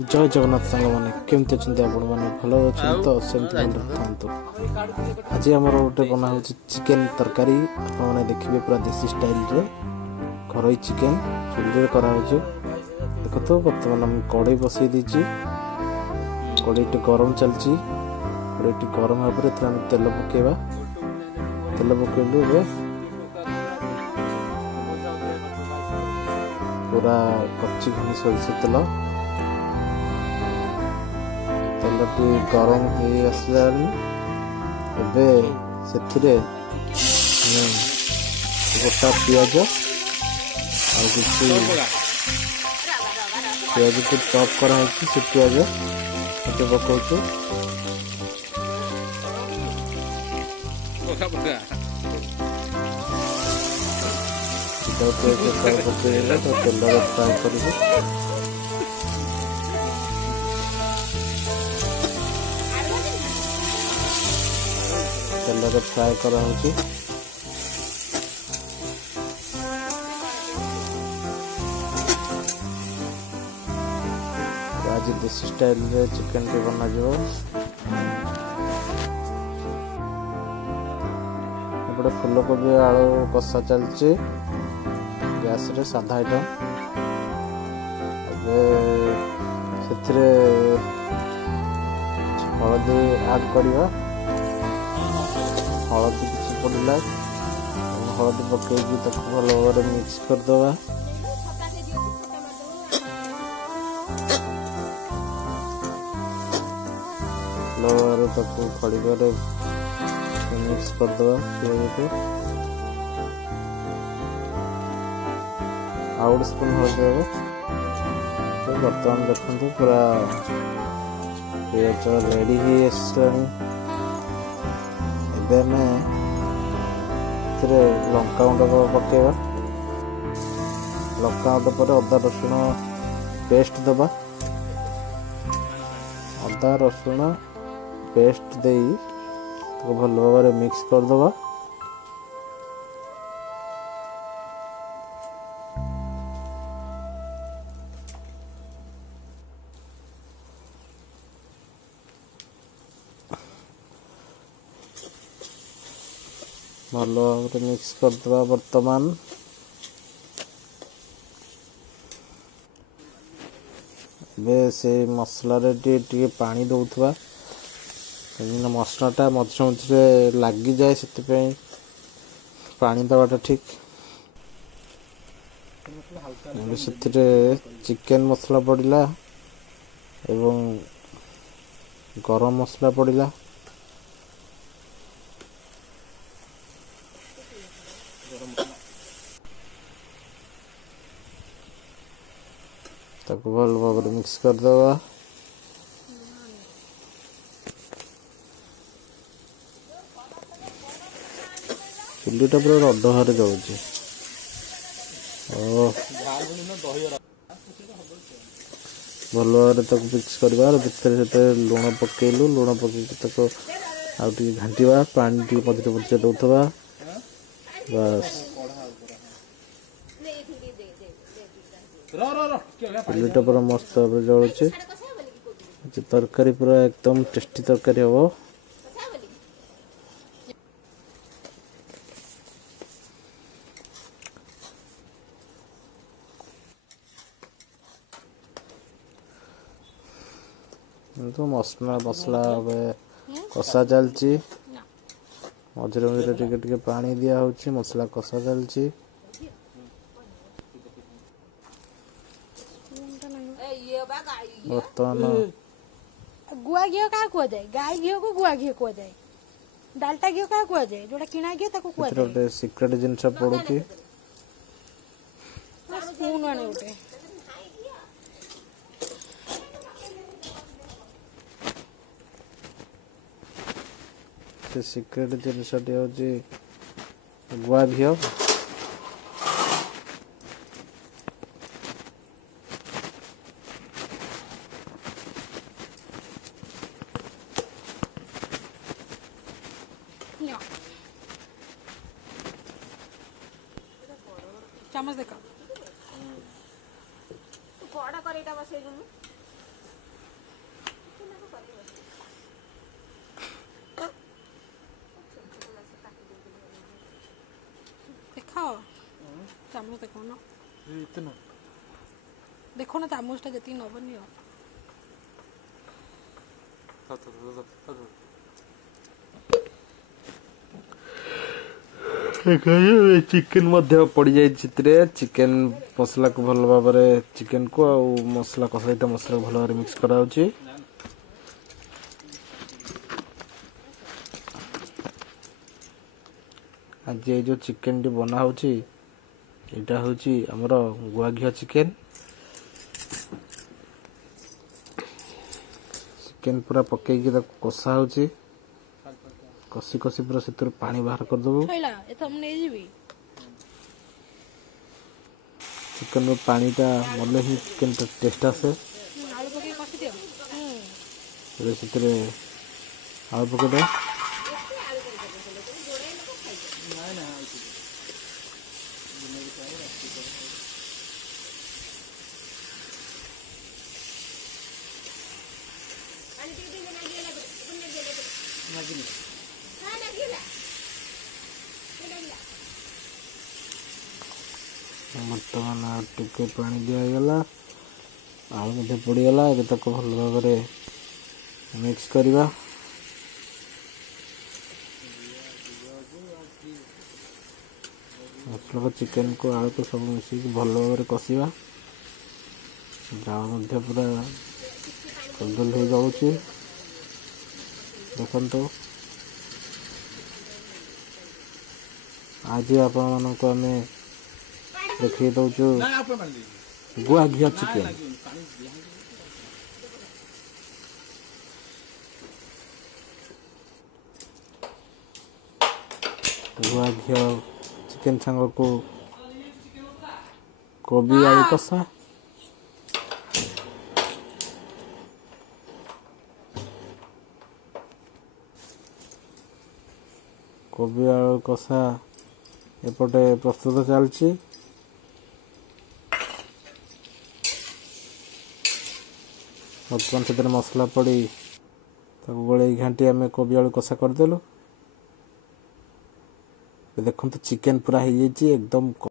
जय जगन्नाथ सांग मैंने केमती अच्छा आपण मैंने भल अच्छे तो सेमती भल था। आज आम गोटे बना हो चिकेन तरकारी आपने देखिए पूरा देसी स्टाइल रे घर चिकेन चूल्हे करा देख तो बर्तमान आम कड़े बसई देची कड़े गरम चलती कड़े गरम भाव तेल पकेवा तेल पकेलु पूरा कच्ची घनी सोरिष तेल तेलटी गरम हो आसलानी एबे से गोटा पियाज आ पियाज को चॉप कराई से पियाज पकाऊ पकड़े तो तेल फ्राए कर तेल फ्राए करा आज देसी स्टाइल रे चिकन के बना जो फूलकोबी आलू कषा चलची गैस रे साधा आइटम से हलदी ऐड करवा हलदी किसी पड़ा हलदी पकईकि भल भाव मिक्स करदे भल भाव खड़िक मिक्स करदे पियाज को आउट स्पून हलदी तो बर्तमान देखते पूरा पियाज रेडी हो लंका गुंड पकेवा लंका गुंड पर अदा रसुण पेस्ट दबा अदा रसुण पेस्ट दे भल भाव मिक्स करदबा भल भाव मिक्स करदबा बर्तमान से मसला टे पानी दौथवा मसलाटा मझे मझे लगी जाए से पानी दवाटा ठीक से चिकेन मसला पड़ा एवं गरम मसला पड़ा ताको भल भाव मिक्स करदवा चुलीटा पूरा रड हारे जाऊँगी भल भाव मिक्स करवा भितर लुण पकेलु लुण पकईकि आगे घाटा पानी मझे मझे दौथवा बस चुलीटा पूरा मस्त भाव जलुचे तरकारी पूरा एकदम टेस्टी तरकारी हम तो मसला मसला कषा चलची मझे मझे टिके पानी दिया होची मसला कषा चलची बर्तमान गुआ घी क्या कह जाए गाय घी को गुआ घी कह जाए डालटा घी क्या कह जाए जोटा किना घी ताको कह जाए गोटे सीक्रेट जिनस पड़ुची स्पून आने गोटे से सीक्रेट जिनस गुआ घी चम्मच देखा बड़ा करेटा बसै देखो ना चामचटा जति नबनी चिकेन पड़ जाए चिकेन मसला को भल भाव चिकेन को आ मसला कषाईटा मसला को भल भाव मिक्स करा आज ये जो चिकेन टी बना होटा हूँ आमर गुआ घिया चिकेन चिकेन पूरा पकईकी कषा हो कषी कषी पूरा से पानी बाहर करदेबू चिकेन रो पानीटा मरले ही चिकेन टेस्ट आसे आलू पकईदे बर्तमान टिके पानी दिगला आलू पड़गला ए भल भाव मिक्स करवा मसला को चिकेन को आलू को सब मिसिक भल भाव कषा जाओ पूरा जल्दी हो जाऊँ देखो आज आपण को आम देखिए दौचु गुआ घिया चिकेन गुआ घिया चिकेन सांग को कोबी आलू कषा कोबी आलू कषा एपटे प्रस्तुत चलती बर्तमान से मसला पड़ी गोल घाटी आम कोबी आलू कषा करदेलु देखो चिकेन पूरा हो एकदम।